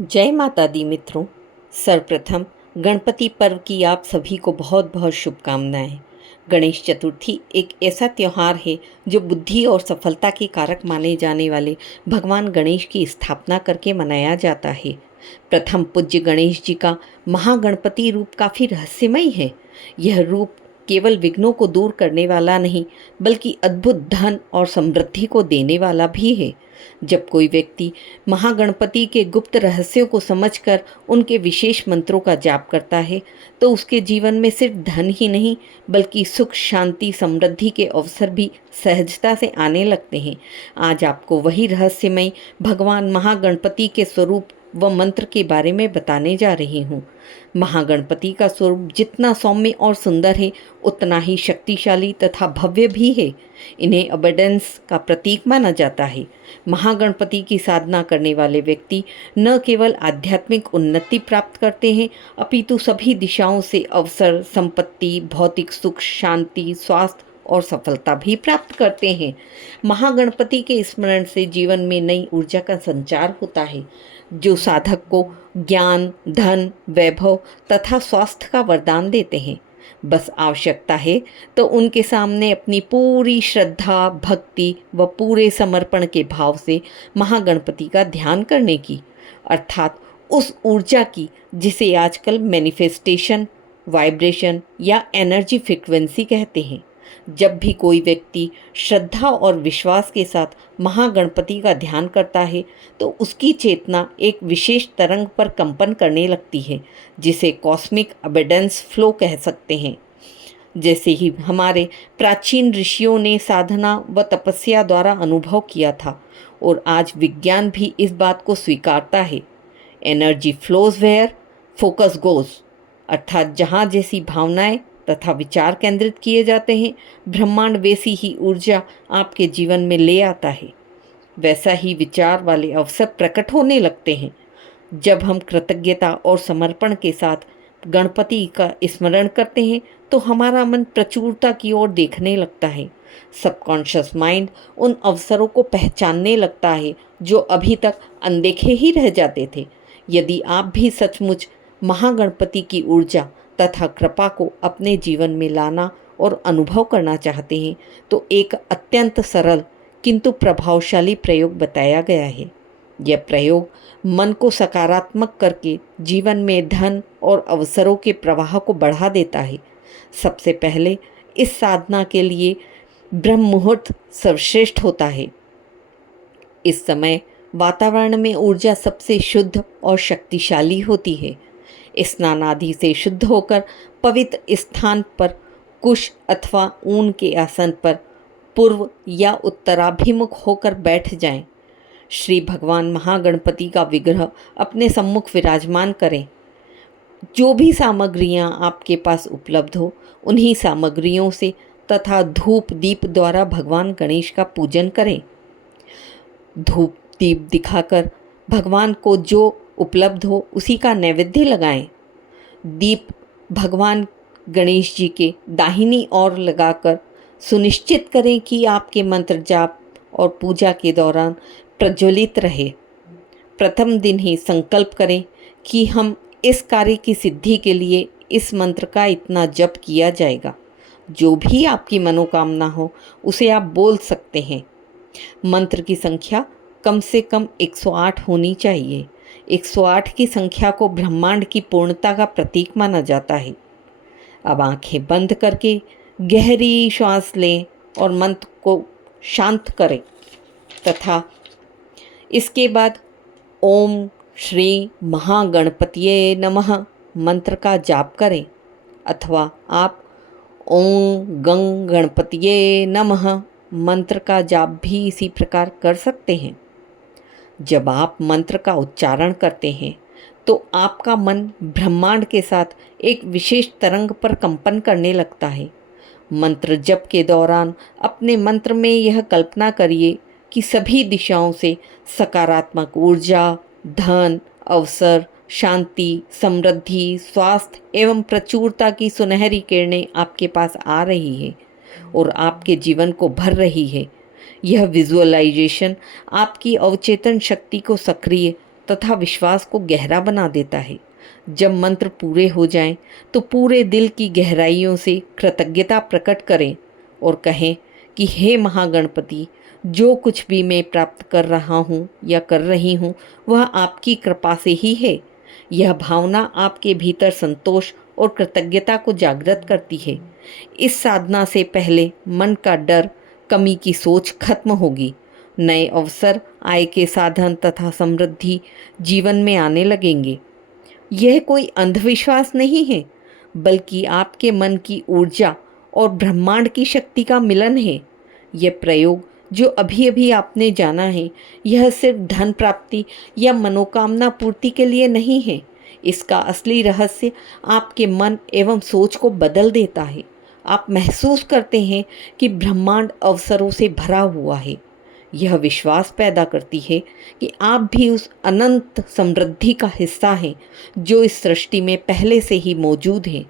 जय माता दी मित्रों। सर्वप्रथम गणपति पर्व की आप सभी को बहुत बहुत शुभकामनाएं। गणेश चतुर्थी एक ऐसा त्यौहार है जो बुद्धि और सफलता के कारक माने जाने वाले भगवान गणेश की स्थापना करके मनाया जाता है। प्रथम पूज्य गणेश जी का महागणपति रूप काफ़ी रहस्यमय है। यह रूप केवल विघ्नों को दूर करने वाला नहीं, बल्कि अद्भुत धन और समृद्धि को देने वाला भी है। जब कोई व्यक्ति महागणपति के गुप्त रहस्यों को समझकर उनके विशेष मंत्रों का जाप करता है, तो उसके जीवन में सिर्फ धन ही नहीं, बल्कि सुख, शांति, समृद्धि के अवसर भी सहजता से आने लगते हैं। आज आपको वही रहस्यमय भगवान महागणपति के स्वरूप व मंत्र के बारे में बताने जा रही हूँ। महागणपति का स्वरूप जितना सौम्य और सुंदर है, उतना ही शक्तिशाली तथा भव्य भी है। इन्हें अबंडेंस का प्रतीक माना जाता है। महागणपति की साधना करने वाले व्यक्ति न केवल आध्यात्मिक उन्नति प्राप्त करते हैं, अपितु सभी दिशाओं से अवसर, संपत्ति, भौतिक सुख, शांति, स्वास्थ्य और सफलता भी प्राप्त करते हैं। महागणपति के स्मरण से जीवन में नई ऊर्जा का संचार होता है, जो साधक को ज्ञान, धन, वैभव तथा स्वास्थ्य का वरदान देते हैं। बस आवश्यकता है तो उनके सामने अपनी पूरी श्रद्धा, भक्ति व पूरे समर्पण के भाव से महागणपति का ध्यान करने की, अर्थात उस ऊर्जा की जिसे आजकल मैनिफेस्टेशन, वाइब्रेशन या एनर्जी फ्रिक्वेंसी कहते हैं। जब भी कोई व्यक्ति श्रद्धा और विश्वास के साथ महागणपति का ध्यान करता है, तो उसकी चेतना एक विशेष तरंग पर कंपन करने लगती है, जिसे कॉस्मिक अबंडेंस फ्लो कह सकते हैं। जैसे ही हमारे प्राचीन ऋषियों ने साधना व तपस्या द्वारा अनुभव किया था, और आज विज्ञान भी इस बात को स्वीकारता है। Energy flows where focus goes, अर्थात जहाँ जैसी भावनाएं तथा विचार केंद्रित किए जाते हैं, ब्रह्मांड वैसी ही ऊर्जा आपके जीवन में ले आता है। वैसा ही विचार वाले अवसर प्रकट होने लगते हैं। जब हम कृतज्ञता और समर्पण के साथ गणपति का स्मरण करते हैं, तो हमारा मन प्रचुरता की ओर देखने लगता है। सबकॉन्शियस माइंड उन अवसरों को पहचानने लगता है जो अभी तक अनदेखे ही रह जाते थे। यदि आप भी सचमुच महागणपति की ऊर्जा तथा कृपा को अपने जीवन में लाना और अनुभव करना चाहते हैं, तो एक अत्यंत सरल किंतु प्रभावशाली प्रयोग बताया गया है। यह प्रयोग मन को सकारात्मक करके जीवन में धन और अवसरों के प्रवाह को बढ़ा देता है। सबसे पहले इस साधना के लिए ब्रह्म मुहूर्त सर्वश्रेष्ठ होता है। इस समय वातावरण में ऊर्जा सबसे शुद्ध और शक्तिशाली होती है। स्नान आदि से शुद्ध होकर पवित्र स्थान पर कुश अथवा ऊन के आसन पर पूर्व या उत्तराभिमुख होकर बैठ जाएं। श्री भगवान महागणपति का विग्रह अपने सम्मुख विराजमान करें। जो भी सामग्रियां आपके पास उपलब्ध हो, उन्हीं सामग्रियों से तथा धूप दीप द्वारा भगवान गणेश का पूजन करें। धूप दीप दिखाकर भगवान को जो उपलब्ध हो उसी का नैवेद्य लगाएं। दीप भगवान गणेश जी के दाहिनी ओर लगाकर सुनिश्चित करें कि आपके मंत्र जाप और पूजा के दौरान प्रज्वलित रहे। प्रथम दिन ही संकल्प करें कि हम इस कार्य की सिद्धि के लिए इस मंत्र का इतना जप किया जाएगा। जो भी आपकी मनोकामना हो उसे आप बोल सकते हैं। मंत्र की संख्या कम से कम 108 होनी चाहिए। 108 की संख्या को ब्रह्मांड की पूर्णता का प्रतीक माना जाता है। अब आंखें बंद करके गहरी श्वास लें और मंत्र को शांत करें तथा इसके बाद ओम श्री महागणपतिये नमः मंत्र का जाप करें, अथवा आप ओम गं गणपतिये नमः मंत्र का जाप भी इसी प्रकार कर सकते हैं। जब आप मंत्र का उच्चारण करते हैं, तो आपका मन ब्रह्मांड के साथ एक विशेष तरंग पर कंपन करने लगता है। मंत्र जप के दौरान अपने मंत्र में यह कल्पना करिए कि सभी दिशाओं से सकारात्मक ऊर्जा, धन, अवसर, शांति, समृद्धि, स्वास्थ्य एवं प्रचुरता की सुनहरी किरणें आपके पास आ रही है और आपके जीवन को भर रही है। यह विजुअलाइजेशन आपकी अवचेतन शक्ति को सक्रिय तथा विश्वास को गहरा बना देता है। जब मंत्र पूरे हो जाएं, तो पूरे दिल की गहराइयों से कृतज्ञता प्रकट करें और कहें कि हे महागणपति, जो कुछ भी मैं प्राप्त कर रहा हूँ या कर रही हूँ वह आपकी कृपा से ही है। यह भावना आपके भीतर संतोष और कृतज्ञता को जागृत करती है। इस साधना से पहले मन का डर, कमी की सोच खत्म होगी। नए अवसर, आय के साधन तथा समृद्धि जीवन में आने लगेंगे। यह कोई अंधविश्वास नहीं है, बल्कि आपके मन की ऊर्जा और ब्रह्मांड की शक्ति का मिलन है। यह प्रयोग जो अभी अभी आपने जाना है, यह सिर्फ धन प्राप्ति या मनोकामना पूर्ति के लिए नहीं है। इसका असली रहस्य आपके मन एवं सोच को बदल देता है। आप महसूस करते हैं कि ब्रह्मांड अवसरों से भरा हुआ है। यह विश्वास पैदा करती है कि आप भी उस अनंत समृद्धि का हिस्सा हैं जो इस सृष्टि में पहले से ही मौजूद है।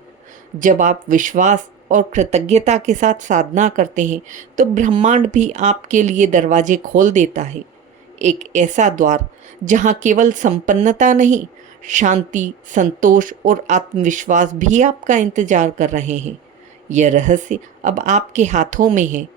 जब आप विश्वास और कृतज्ञता के साथ साधना करते हैं तो ब्रह्मांड भी आपके लिए दरवाजे खोल देता है। एक ऐसा द्वार जहाँ केवल संपन्नता नहीं, शांति, संतोष और आत्मविश्वास भी आपका इंतजार कर रहे हैं। यह रहस्य अब आपके हाथों में है।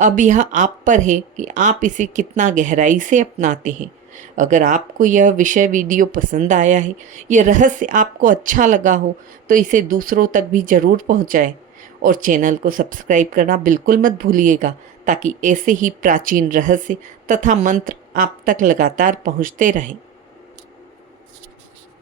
अब यह आप पर है कि आप इसे कितना गहराई से अपनाते हैं। अगर आपको यह विषय वीडियो पसंद आया है, यह रहस्य आपको अच्छा लगा हो, तो इसे दूसरों तक भी ज़रूर पहुंचाएं और चैनल को सब्सक्राइब करना बिल्कुल मत भूलिएगा, ताकि ऐसे ही प्राचीन रहस्य तथा मंत्र आप तक लगातार पहुंचते रहें।